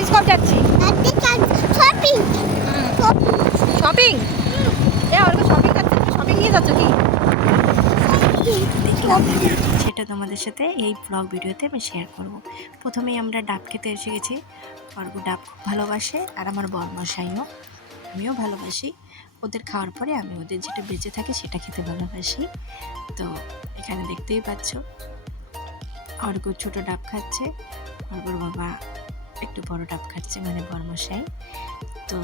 Office কবে যাচ্ছি? Shopping shopping? Arko shopping যাচ্ছে, শপিং নিয়ে যাচ্ছ কি? সেটা তোমাদের সাথে এই ব্লগ ভিডিওতে আমি শেয়ার করব। প্রথমেই আমরা ডাব খেতে এসে গেছি। অর্ক ডাব খুব ভালোবাসে আর আমার বরমশাইও, আমিও ভালোবাসি। ওদের খাওয়ার পরে আমি ওদের যেটা বেঁচে থাকে সেটা খেতে ভালোবাসি। তো এখানে দেখতেই পাচ্ছ অর্ক ছোট ডাব খাচ্ছে, অর্কর বাবা একটু বড় ডাব খাচ্ছে, মানে বরমশাই। তো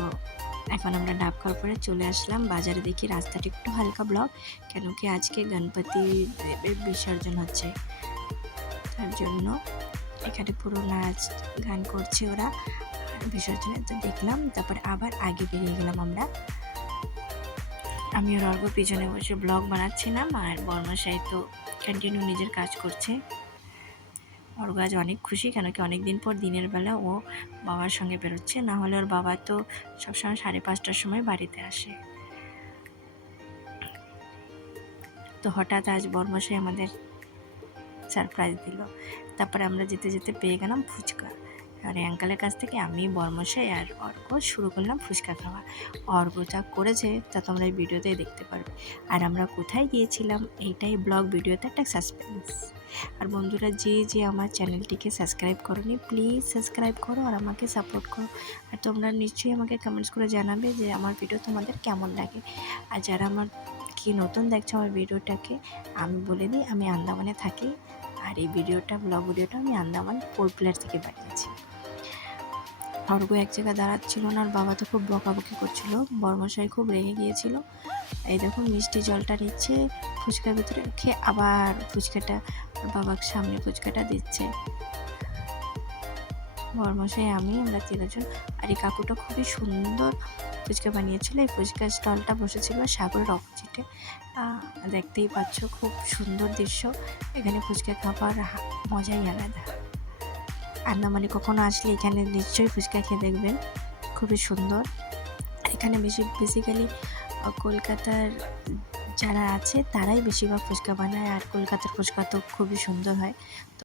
এখন আমরা ডাব খাওয়ার পরে চলে আসলাম বাজারে। দেখি রাস্তাটা একটু হালকা ব্লক, কেন কি আজকে গণপতি দেবের বিসর্জন হচ্ছে, তার জন্য এখানে পুরো নাচ গান করছে ওরা বিসর্জনে। তো দেখলাম, তারপরে আবার আগে বেরিয়ে গেলাম আমরা। আমি ওর অর্ঘ পিছনে বসে ব্লগ বানাচ্ছিলাম আর বর্মশাই তো কন্টিনিউ নিজের কাজ করছে। অর্ঘ আজ অনেক খুশি, কেন কি অনেকদিন পর দিনের বেলা ও বাবার সঙ্গে বেরোচ্ছে, না হলে ওর বাবা তো সবসময় 5:30টার সময় বাড়িতে আসে। তো হঠাৎ আজ বর্মশাই আমাদের সারপ্রাইজ দিল। তারপরে আমরা যেতে যেতে পেয়ে গেলাম ফুচকা, আর অ্যাঙ্কালের কাছ থেকে আমি, বর্মশাই আর অর্ক শুরু করলাম ফুচকা খাওয়া। অর্ক যা করেছে তা তোমরা এই ভিডিওতে দেখতে পারবে। আর আমরা কোথায় গিয়েছিলাম এইটাই ব্লগ ভিডিওতে একটা সাসপেন্স। আর বন্ধুরা, যে যে আমার চ্যানেলটিকে সাবস্ক্রাইব করোনি প্লিজ সাবস্ক্রাইব করো আর আমাকে সাপোর্ট করো। আর তোমরা নিশ্চয়ই আমাকে কমেন্টস করে জানাবে যে আমার ভিডিও তোমাদের কেমন লাগে। আর যারা আমার কি নতুন দেখছো আমার ভিডিওটাকে, আমি বলে দিই আমি আন্দামানে থাকি, আর এই ভিডিওটা ব্লগ ভিডিওটা আমি আন্দামান পোর্ট ব্লেয়ার থেকে বানিয়েছি। অর্ঘ এক জায়গায় দাঁড়াচ্ছিল না, আর বাবা তো খুব বকাবকি করছিল, বর্মশাই খুব রেগে গিয়েছিল। এই দেখুন মিষ্টি জলটা নিচ্ছে ফুচকার ভিতরে, খেয়ে আবার ফুচকাটা বাবার সামনে ফুচকাটা দিচ্ছে বর্মশাই, আমরা 3জন। আর এই কাকুটা খুবই সুন্দর ফুচকা বানিয়েছিল। এই ফুচকার স্টলটা বসেছিল সাগরের অপোজিটে, দেখতেই পাচ্ছ খুব সুন্দর দৃশ্য। এখানে ফুচকা খাবার মজাই আলাদা। আন্দামানে কখনো আসলে এখানে নিশ্চয়ই ফুচকা খেয়ে দেখবেন, খুবই সুন্দর। এখানে বেসিক্যালি কলকাতার যারা আছে তারাই বেশিরভাগ ফুচকা বানায়, আর কলকাতার ফুচকা তো খুবই সুন্দর হয়।